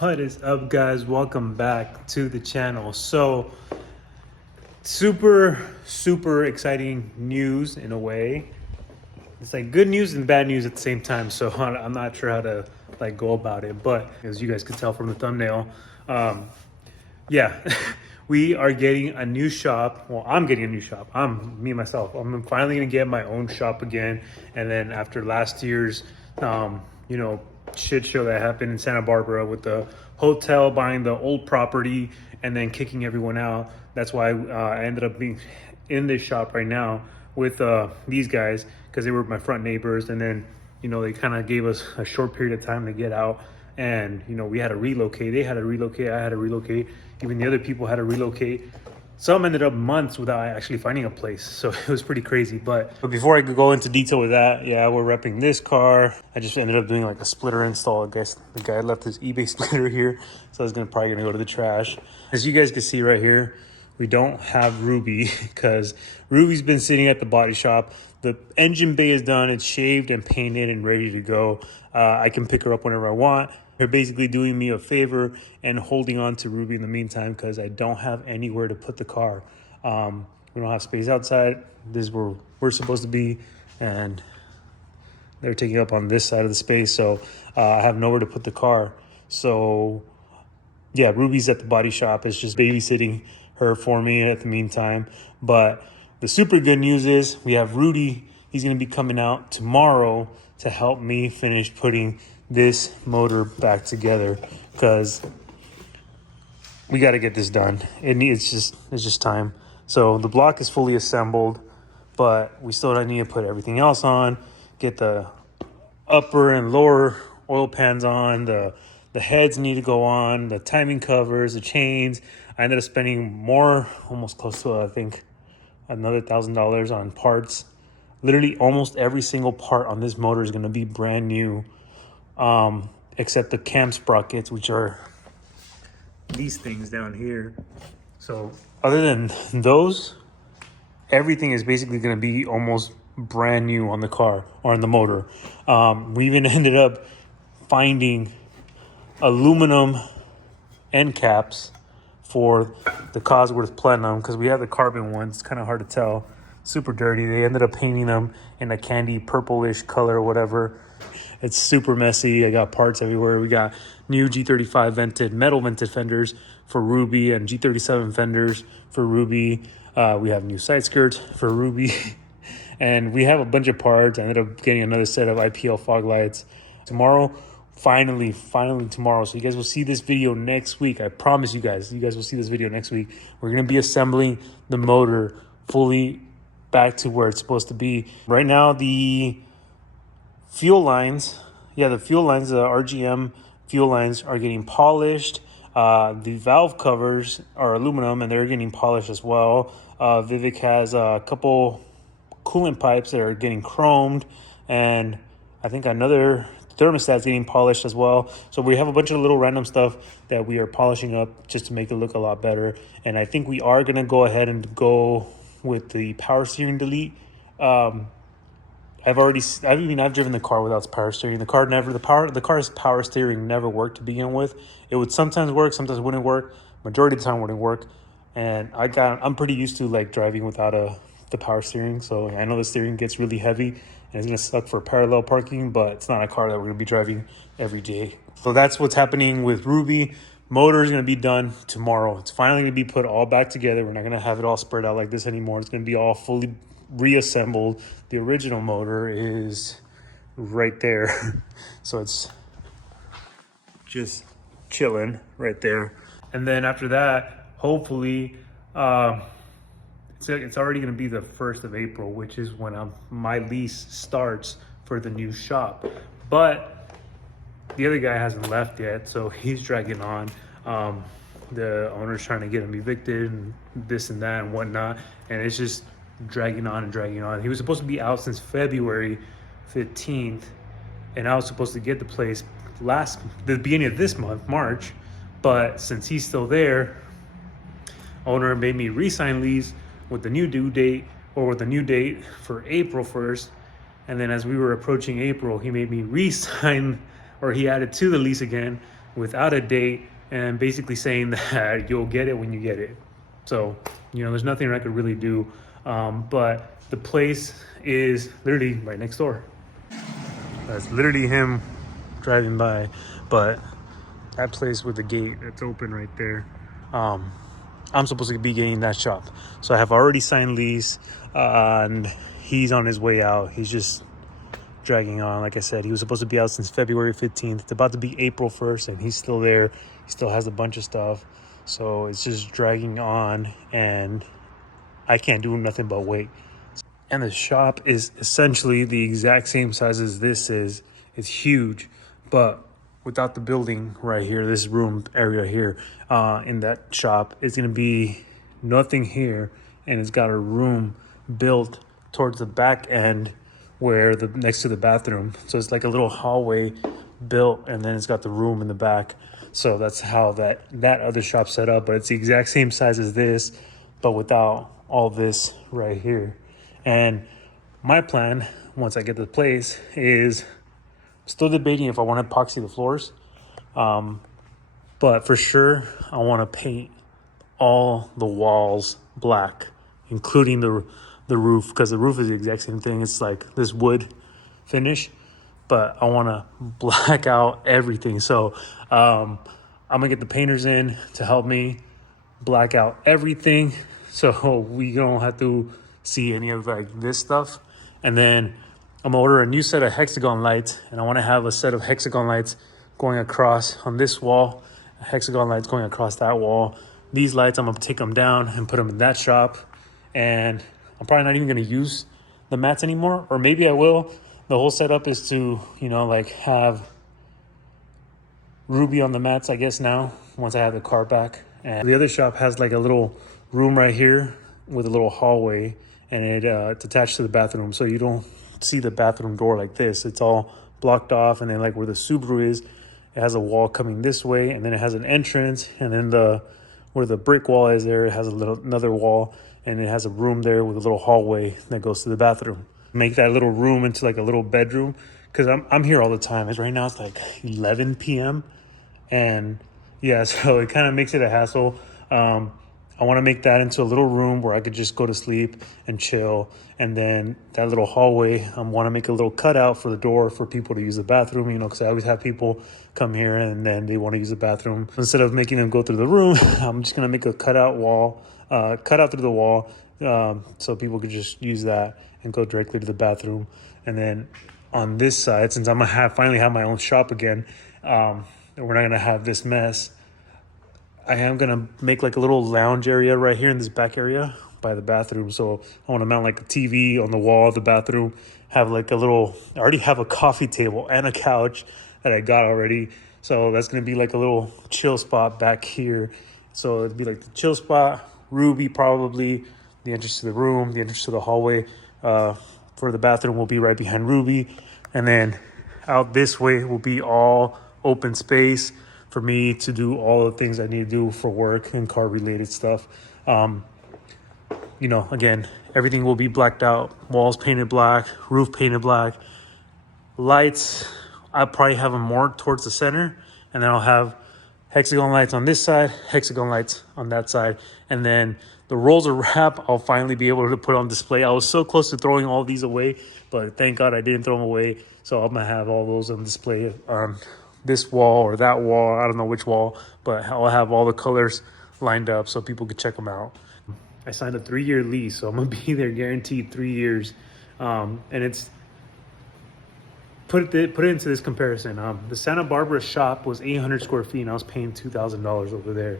What is up, guys? Welcome back to the channel. So super exciting news in a way. It's like good news and bad news at the same time, so I'm not sure how to go about it, but as you guys could tell from the thumbnail, yeah, we are getting a new shop. Well, I'm getting a new shop. I'm finally gonna get my own shop again. And then after last year's, you know, shit show that happened in Santa Barbara with the hotel buying the old property and then kicking everyone out, that's why I ended up being in this shop right now with these guys because they were my front neighbors. And then, you know, they kind of gave us a short period of time to get out. And, you know, we had to relocate. They had to relocate. I had to relocate. Even the other people had to relocate. Some ended up months without actually finding a place. So it was pretty crazy. But before I could go into detail with that, yeah, we're repping this car. I just ended up doing like a splitter install. I guess the guy left his eBay splitter here. So I was probably going to go to the trash. As you guys can see right here, we don't have Ruby because Ruby's been sitting at the body shop. The engine bay is done. It's shaved and painted and ready to go. I can pick her up whenever I want. They're basically doing me a favor and holding on to Ruby in the meantime because I don't have anywhere to put the car. We don't have space outside. This is where we're supposed to be, and they're taking up on this side of the space, so I have nowhere to put the car. So yeah, Ruby's at the body shop. It's just babysitting her for me at the meantime. But the super good news is we have Rudy. He's going to be coming out tomorrow to help me finish putting this motor back together because we got to get this done. It's just time. So the block is fully assembled, but we still need to put everything else on, get the upper and lower oil pans on, the heads need to go on, the timing covers, the chains. I ended up spending more, almost close to, I think, another $1,000 on parts. Literally almost every single part on this motor is going to be brand new, except the cam sprockets, which are these things down here. So other than those, everything is basically going to be almost brand new on the car or on the motor. We even ended up finding aluminum end caps for the Cosworth Platinum because we have the carbon ones. It's kind of hard to tell. Super dirty. They ended up painting them in a candy purplish color or whatever. It's super messy. I got parts everywhere. We got new G35 metal vented fenders for Ruby and G37 fenders for Ruby. We have new side skirts for Ruby. And we have a bunch of parts. I ended up getting another set of IPL fog lights. Tomorrow, finally tomorrow. So you guys will see this video next week. I promise you guys will see this video next week. We're going to be assembling the motor fully back to where it's supposed to be. Right now, the fuel lines, the RGM fuel lines are getting polished. The valve covers are aluminum and they're getting polished as well. Vivek has a couple coolant pipes that are getting chromed, and I think another thermostat's getting polished as well. So we have a bunch of little random stuff that we are polishing up just to make it look a lot better. And I think we are going to go ahead and go with the power steering delete. I've driven the car without power steering. The car's power steering never worked to begin with. It would sometimes work, sometimes wouldn't work. Majority of the time wouldn't work. And I'm pretty used to like driving without the power steering. So I know the steering gets really heavy and it's gonna suck for parallel parking, but it's not a car that we're gonna be driving every day. So that's what's happening with Ruby. Motor is gonna be done tomorrow. It's finally gonna be put all back together. We're not gonna have it all spread out like this anymore. It's gonna be all fully reassembled. The original motor is right there. So it's just chilling right there. And then after that, hopefully, it's already going to be the 1st of April, which is when my lease starts for the new shop. But the other guy hasn't left yet, so he's dragging on. The owner's trying to get him evicted and this and that and whatnot, and it's just dragging on and dragging on. He was supposed to be out since February 15th, and I was supposed to get the place the beginning of this month, March, but since he's still there, owner made me re-sign lease with the new due date, or with the new date for April 1st. And then as we were approaching April, he made me re-sign, or he added to the lease again without a date and basically saying that you'll get it when you get it. So, there's nothing I could really do. But the place is literally right next door. That's literally him driving by. But that place with the gate that's open right there, I'm supposed to be getting that shop. So I have already signed lease, and he's on his way out. He's just dragging on. Like I said, he was supposed to be out since February 15th. It's about to be April 1st, and he's still there. He still has a bunch of stuff. So it's just dragging on, and I can't do nothing but wait. And the shop is essentially the exact same size as this is. It's huge, but without the building right here, this room area here, in that shop, it's gonna be nothing here, and it's got a room built towards the back end where the next to the bathroom. So it's like a little hallway built, and then it's got the room in the back. So that's how that other shop set up, but it's the exact same size as this, but without all this right here. And my plan, once I get the place, is still debating if I want to epoxy the floors. But for sure, I want to paint all the walls black, including the roof, because the roof is the exact same thing. It's like this wood finish, but I want to black out everything. So I'm going to get the painters in to help me black out everything, so we don't have to see any of like this stuff. And then I'm gonna order a new set of hexagon lights, and I want to have a set of hexagon lights going across on this wall, hexagon lights going across that wall. These lights, I'm gonna take them down and put them in that shop, and I'm probably not even gonna use the mats anymore, or maybe I will. The whole setup is to, like have Ruby on the mats, I guess, now, once I have the car back. And the other shop has like a little room right here with a little hallway, and it's attached to the bathroom, so you don't see the bathroom door like this. It's all blocked off, and then like where the Tubro is, it has a wall coming this way, and then it has an entrance, and then where the brick wall is there, it has another wall, and it has a room there with a little hallway that goes to the bathroom. Make that little room into like a little bedroom, because I'm here all the time. Right now it's like 11 p.m. and yeah, so it kind of makes it a hassle. I want to make that into a little room where I could just go to sleep and chill. And then that little hallway, I want to make a little cutout for the door for people to use the bathroom, because I always have people come here and then they want to use the bathroom. Instead of making them go through the room, I'm just going to make a cutout through the wall, so people could just use that and go directly to the bathroom. And then on this side, since I'm going to finally have my own shop again, and we're not going to have this mess, I am going to make like a little lounge area right here in this back area by the bathroom. So I want to mount like a TV on the wall of the bathroom, have like I already have a coffee table and a couch that I got already. So that's going to be like a little chill spot back here. So it'd be like the chill spot, Ruby probably, the entrance to the room, the entrance to the hallway for the bathroom will be right behind Ruby. And then out this way will be all open space for me to do all the things I need to do for work and car related stuff. Again, everything will be blacked out, walls painted black, roof painted black, lights. I'll probably have them more towards the center, and then I'll have hexagon lights on this side, hexagon lights on that side. And then the rolls of wrap, I'll finally be able to put on display. I was so close to throwing all these away, but thank God I didn't throw them away. So I'm gonna have all those on display on this wall or that wall. I don't know which wall, but I'll have all the colors lined up so people can check them out. I signed a 3-year lease, so I'm gonna be there guaranteed 3 years. And it's put it into this comparison. The Santa Barbara shop was 800 square feet, and I was paying $2,000 over there.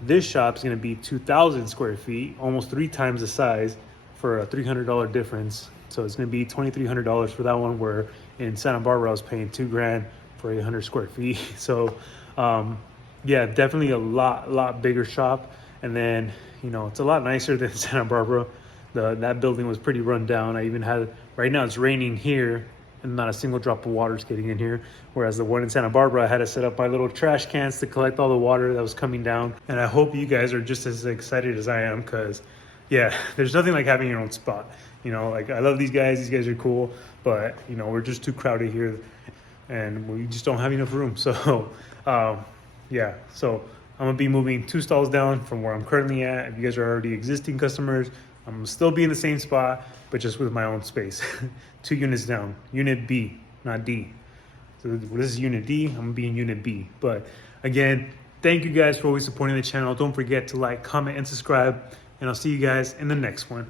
This shop is gonna be 2,000 square feet, almost 3 times the size, for a $300 difference. So it's gonna be $2,300 for that one, where in Santa Barbara I was paying $2,000 for 800 square feet. So yeah, definitely a lot bigger shop. And then it's a lot nicer than Santa Barbara. That building was pretty run down. I even had, right now it's raining here and not a single drop of water is getting in here, whereas the one in Santa Barbara, I had to set up my little trash cans to collect all the water that was coming down. And I hope you guys are just as excited as I am, because yeah, there's nothing like having your own spot. Like, I love these guys are cool, but we're just too crowded here. and we just don't have enough room. So, yeah, so I'm gonna be moving 2 stalls down from where I'm currently at. If you guys are already existing customers, I'm gonna still be in the same spot, but just with my own space. 2 units down, unit B, not D. So this is unit D, I'm gonna be in unit B. But again, thank you guys for always supporting the channel. Don't forget to like, comment, and subscribe, and I'll see you guys in the next one.